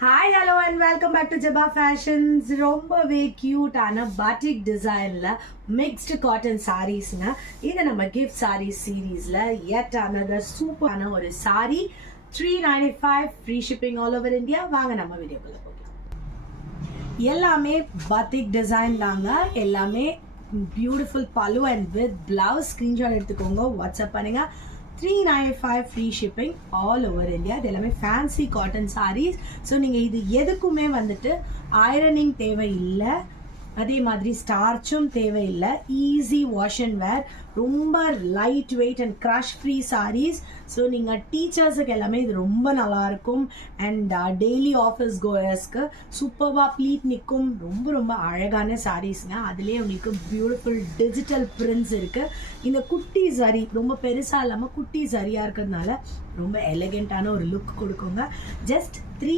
Hi, hello and welcome back to Jabba Fashions. ரொம்பவே கியூட்டான batik designல mixed cotton sareesங்க. இது நம்ம gift sarees சீரீஸ்ல yet another சூப்பரான ஒரு saree 395 free shipping all over India. வாங்க நம்ம வீடியோக்குள்ள போகலாம். எல்லாமே batik design தாங்க. எல்லாமே beautiful pallu and with blouse. Screenshot எடுத்துக்கோங்க, WhatsApp பண்ணுங்க. 395 free shipping all over India. இது எல்லாமே ஃபேன்சி காட்டன் சாரீஸ். ஸோ நீங்கள் இது எதுக்குமே வந்துட்டு ஐரனிங் தேவையில்லை, அதே மாதிரி ஸ்டார்ச்சும் தேவையில்லை. ஈஸி வாஷ் அண்ட் வேர், ரொம்ப light weight and crush free saris. So நீங்கள் டீச்சர்ஸுக்கு எல்லாமே இது ரொம்ப நல்லாயிருக்கும். அண்ட் டெய்லி ஆஃபீஸ் கோயர்ஸ்க்கு சூப்பராக ப்ளீட் நிற்கும். ரொம்ப ரொம்ப அழகான சாரீஸ்ங்க. அதுலேயே உங்களுக்கு பியூட்டிஃபுல் டிஜிட்டல் பிரிண்ட்ஸ் இருக்குது. இந்த குட்டி சரி ரொம்ப பெருசாக இல்லாமல் குட்டி சரியாக இருக்கிறதுனால ரொம்ப எலிகெண்ட்டான ஒரு லுக் கொடுக்குங்க. ஜஸ்ட் 3